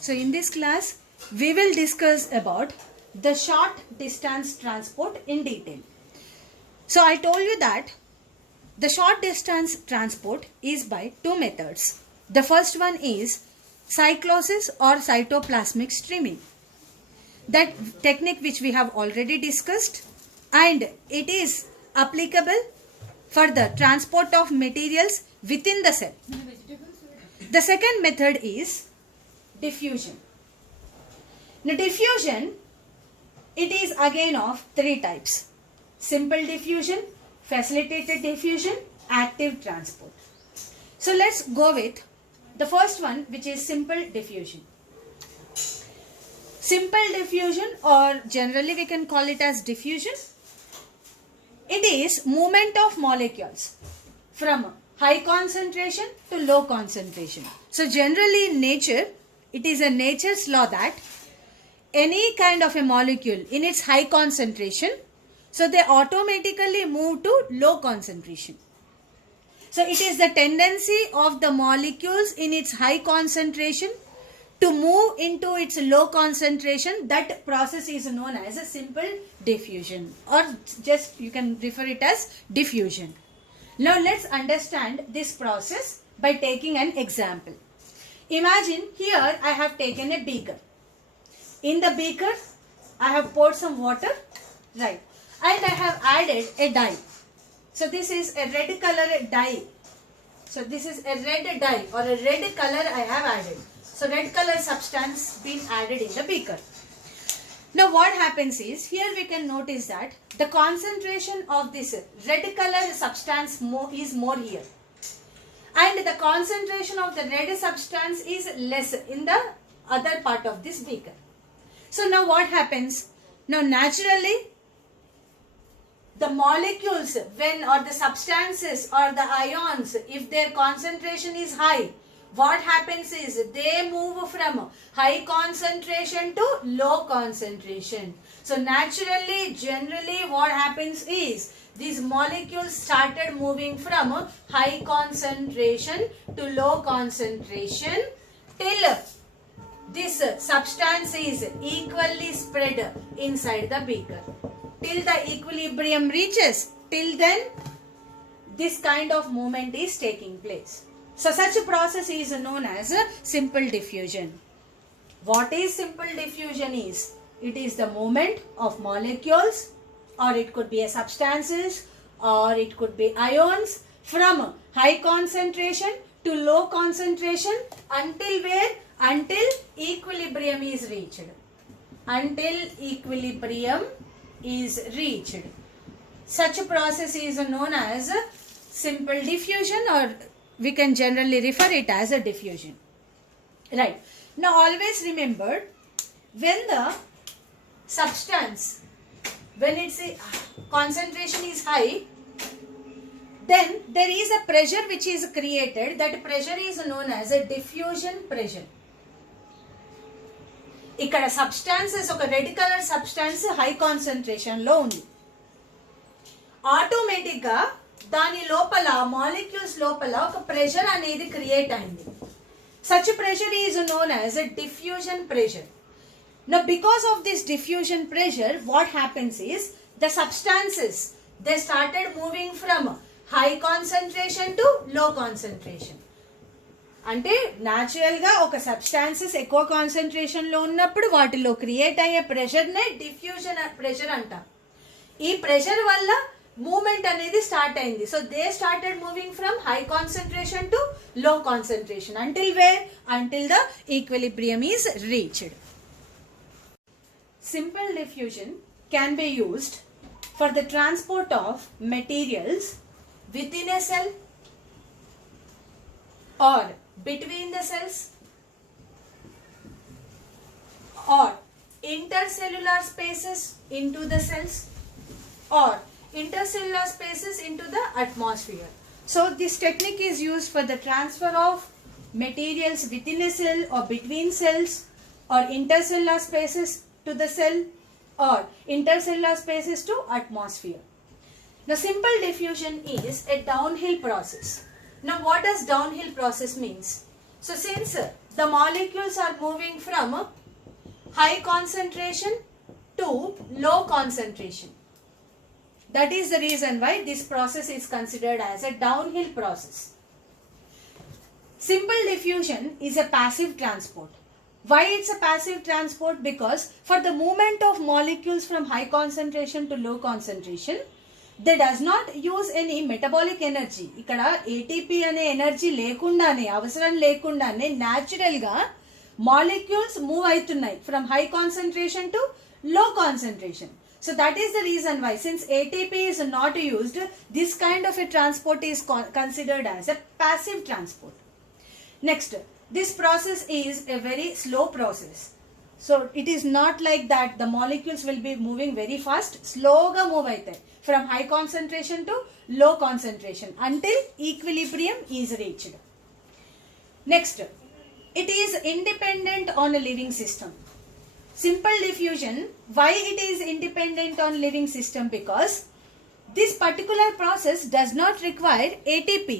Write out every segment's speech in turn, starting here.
So in this class, we will discuss about the short distance transport in detail. So I told you that the short distance transport is by two methods. The first one is cyclosis or cytoplasmic streaming. That technique which we have already discussed, and it is applicable for the transport of materials within the cell. The second method is diffusion. Now diffusion, it is again of three types: simple diffusion, facilitated diffusion, active transport. So let's go with the first one, which is simple diffusion. Simple diffusion, or generally we can call it as diffusion, it is movement of molecules from high concentration to low concentration. So generally in nature, it is a nature's law that any kind of a molecule in its high concentration, so they automatically move to low concentration. So it is the tendency of the molecules in its high concentration to move into its low concentration. That process is known as a simple diffusion, or just you can refer it as diffusion. Now let's understand this process by taking an example. Imagine here I have taken a beaker. In the beaker I have poured some water, right, and I have added a dye. So this is a red color dye. So this is a red dye or a red color I have added. So red color substance been added in the beaker. Now what happens is, here we can notice that the concentration of this red color substance is more here, and the concentration of the red substance is less in the other part of this beaker. So now what happens? Now naturally the molecules, when, or the substances or the ions, if their concentration is high, what happens is they move from high concentration to low concentration. So naturally, generally what happens is these molecules started moving from high concentration to low concentration till this substance is equally spread inside the beaker. Till the equilibrium reaches, till then this kind of movement is taking place. So such a process is known as a simple diffusion. What is simple diffusion is? It is the movement of molecules, or it could be a substances, or it could be ions, from high concentration to low concentration until where? Until equilibrium is reached. Until equilibrium is reached. Such a process is known as simple diffusion, or we can generally refer it as a diffusion. Right. Now always remember, when the substance, when its concentration is high, then there is a pressure which is created. That pressure is known as a diffusion pressure. ఇక్కడ substances, ఒక red colour substance high concentration లో ఉంది. Automatic గా దాని లోపల, molecules లోపల ఒక pressure అనేది క్రియేట్ అయింది. Such pressure is known as a diffusion pressure. Now because of this diffusion pressure, what happens is the substances, they started moving from high concentration to low concentration. అంటే natural గా ఒక substances ఎక్కువ concentration లో ఉన్నప్పుడు వాటిలో create అయ్యే pressure నే diffusion pressure అంటాం. ఈ ప్రెషర్ వల్ల మూమెంట్ అనేది స్టార్ట్ అయింది. So they started moving from high concentration to low concentration until where? Until the equilibrium is reached. Simple diffusion can be used for the transport of materials within a cell or between the cells or intercellular spaces into the cells or intercellular spaces into the atmosphere. So this technique is used for the transfer of materials within a cell or between cells or intercellular spaces to the cell or intercellular spaces to atmosphere. Now simple diffusion is a downhill process. Now what does downhill process means? So since the molecules are moving from high concentration to low concentration. That is the reason why this process is considered as a downhill process. Simple diffusion is a passive transport. Why it's a passive transport? Because for the movement of molecules from high concentration to low concentration, they does not use any metabolic energy. Ikkada ATP ane energy lekundane, avasaram lekundane natural ga molecules move aitunnai from high concentration to low concentration. So that is the reason why, since ATP is not used, this kind of a transport is considered as a passive transport. Next, this process is a very slow process. So it is not like that the molecules will be moving very fast. Slow-ga move aithe from high concentration to low concentration until equilibrium is reached. Next, it is independent on a living system. Simple diffusion, why it is independent on living system? Because this particular process does not require ATP.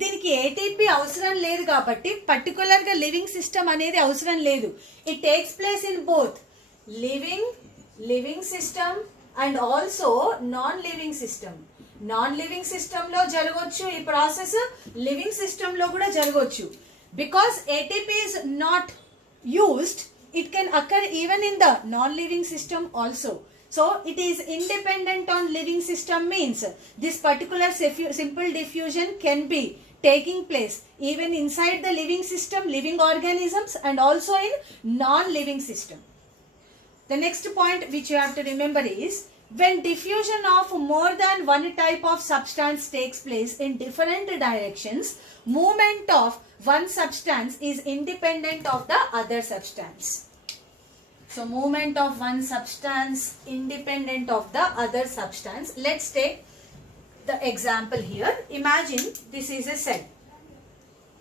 దీనికి ATP అవసరం లేదు కాబట్టి particular గా living system అనేది అవసరం లేదు. It takes place in both living system and also non living system. Non living system లో జరగవచ్చు ఈ ప్రాసెస్, లివింగ్ సిస్టమ్ లో కూడా జరగవచ్చు. Because ATP is not used, it can occur even in the non-living system also. So it is independent on living system means this particular simple diffusion can be taking place even inside the living system, living organisms, and also in non-living system. The next point which you have to remember is, when diffusion of more than one type of substance takes place in different directions, movement of one substance is independent of the other substance. So movement of one substance independent of the other substance. Let's take the example here. Imagine this is a cell,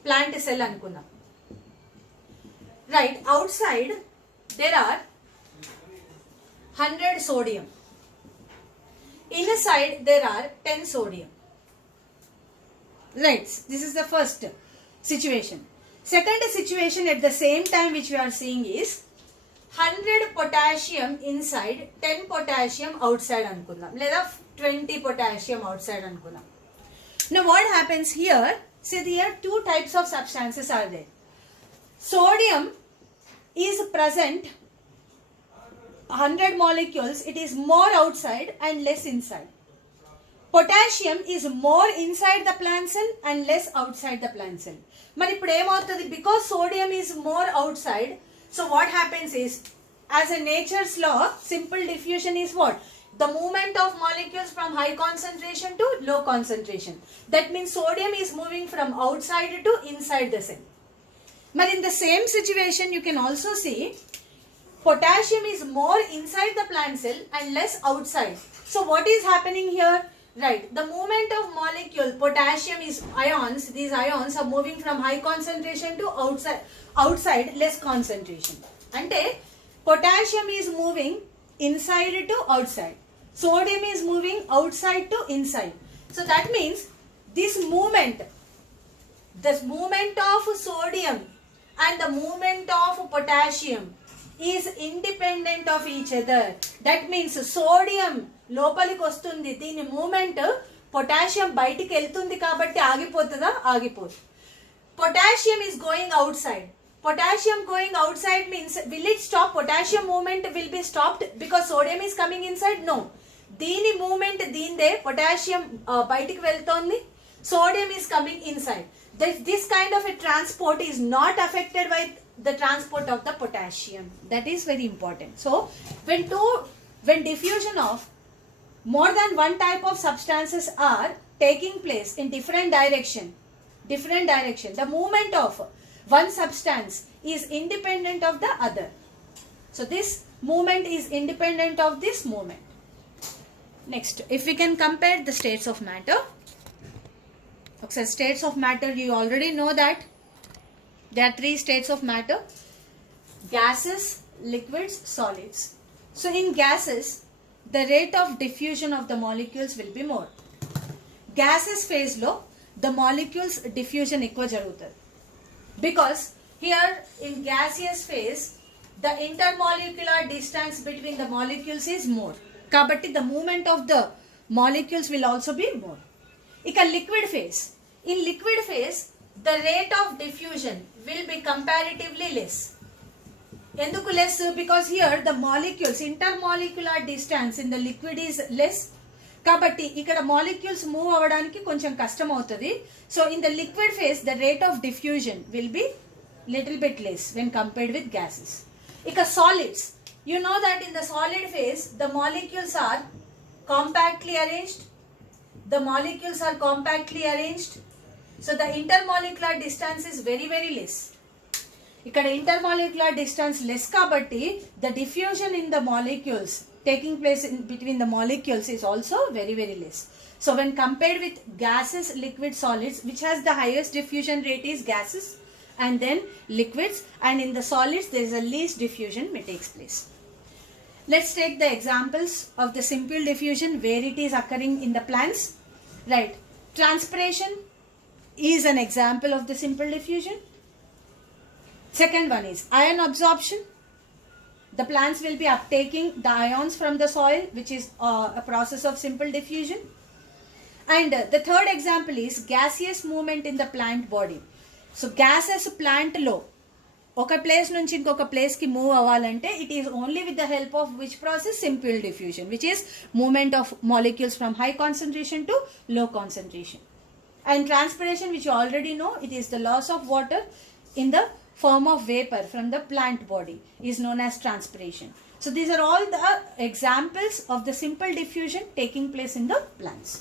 plant cell anukunna. Right, outside there are 100 sodium. Inside there are 10 sodium. Right, this is the first situation. Second situation at the same time which we are seeing is 100 potassium inside, 10 potassium outside anukunnam, లేదా 20 potassium outside anukunnam. Now what happens here? See, here two types of substances are there. Sodium is present 100 molecules, it is more outside and less inside. Potassium is more inside the plant cell and less outside the plant cell. మరి ఇప్పుడు ఏమవుతుంది? Because sodium is more outside, so what happens is, as a nature's law, simple diffusion is what? The movement of molecules from high concentration to low concentration. That means sodium is moving from outside to inside the cell. But in the same situation, you can also see potassium is more inside the plant cell and less outside. So what is happening here? Right, the movement of molecule, potassium is ions, these ions are moving from high concentration to outside less concentration. Ante potassium is moving inside to outside, sodium is moving outside to inside. So that means this movement of sodium and the movement of potassium is independent of each other. That means sodium లోపలికి వస్తుంది, దీని moment potassium బయటికి వెళ్తుంది కాబట్టి ఆగిపోతుందా? ఆగిపోదు. Potassium is going outside. Potassium going outside means, will it stop? Potassium movement will be stopped because sodium is coming inside? No. దీని moment దీందే, potassium బయటికి వెళ్తోంది, sodium is coming inside. This kind of a transport is not affected by the transport of the potassium. That is very important. So when diffusion of more than one type of substances are taking place in different direction, the movement of one substance is independent of the other. So this movement is independent of this movement. Next, if we can compare the states of matter. Okay, states of matter, you already know that there are three states of matter: gases, liquids, solids. So in gases, the rate of diffusion of the molecules will be more. Gases phase lo the molecules diffusion ఎక్కువ జరుగుతుంది, because Here in gaseous phase, the intermolecular distance between the molecules is more. Kabatti the movement of the molecules will also be more. Ika liquid phase. In liquid phase, the rate of diffusion will be comparatively less. Enduku less? Because here the molecules, intermolecular distance in the liquid is less. Kabatti ikkada molecules move avvadaniki koncham kashtam avutadi. So in the liquid phase, the rate of diffusion will be little bit less when compared with gases. Ika solids. You know that in the solid phase, the molecules are compactly arranged. The molecules are compactly arranged. So the intermolecular distance is very less. Ikkada intermolecular distance less kabatti, the diffusion in the molecules taking place in between the molecules is also very less. So when compared with gases, liquid, solids, which has the highest diffusion rate is gases, and then liquids, and in the solids there is a least diffusion may takes place. Let's take the examples of the simple diffusion where it is occurring in the plants. Right, transpiration is an example of the simple diffusion. Second one is ion absorption. The plants will be uptaking the ions from the soil, which is a process of simple diffusion. And the third example is gaseous movement in the plant body. So gases plant లో ఒక place నుంచి ఇంకొక place కి move అవ్వాలంటే it is only with the help of which process? Simple diffusion, which is movement of molecules from high concentration to low concentration. And transpiration, which you already know, it is the loss of water in the form of vapor from the plant body, is known as transpiration. So these are all the examples of the simple diffusion taking place in the plants.